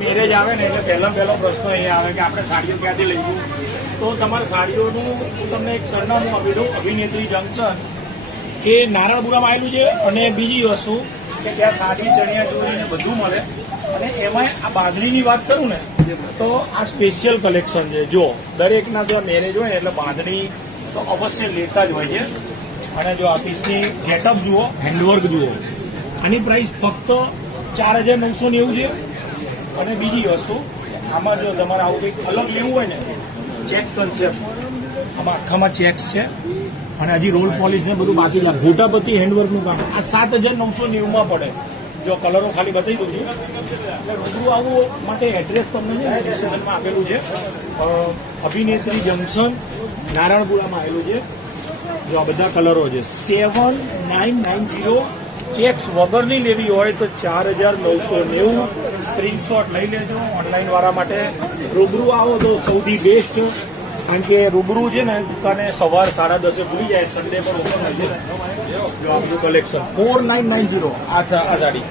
Marriage આવે ને એટલે પહેલો પ્રશ્ન એ આવે કે આપણે સાડીઓ ક્યાંથી લઈશું. તો તમારે સાડીઓનું હું તમને એક સરનામું આપી દઉં. અભિનેત્રી જંકશન એ નારણપુરામાં આવેલું છે. અને બીજી વસ્તુ કે ત્યાં સાડી ચણિયા ચોળી ને બધું મળે. અને એમાં આ બાંધણીની વાત કરું ને તો આ સ્પેશિયલ કલેક્શન છે. જો દરેકના જો મેરેજ હોય ને એટલે બાંધણી તો અવશ્ય લેતા જ હોય છે. અને જો આ પીસની ગેટઅપ જુઓ, હેન્ડવર્ક જુઓ. આની પ્રાઇસ ફક્ત 4,990 છે. અને બીજી વસ્તુ આમાં જો તમારે આવું કંઈક અલગ લેવું હોય ને, ચેક કન્સેપ્ટ આમાં આખામાં ચેક્સ છે. અને હજી રોલ પોલિશ ને બધું બાકી લાગે. ગોટાપતિ હેન્ડવર્કનું કામ આ 7,990 પડે. જો કલરો ખાલી બતાવી દઉં છું. એટલે રૂબરૂ આવવું માટે એડ્રેસ તમને ડિસ્ક્રિપ્શનમાં આપેલું છે. અભિનેત્રી જંકશન નારણપુરામાં આવેલું છે. જો આ બધા કલરો છે. 7,990. ચેક્સ વગરની લેવી હોય તો 4,990. સ્ક્રીનશોટ લઈ લેજો. ઓનલાઈન વાળા માટે રૂબરૂ આવો તો સૌથી બેસ્ટ. કારણ કે રૂબરૂ છે ને દુકાને સવાર 10:30 ખુલી જાય. સન્ડે પર ઓપન હોય છે. જો આપણું કલેક્શન 4,990 આ સાડી.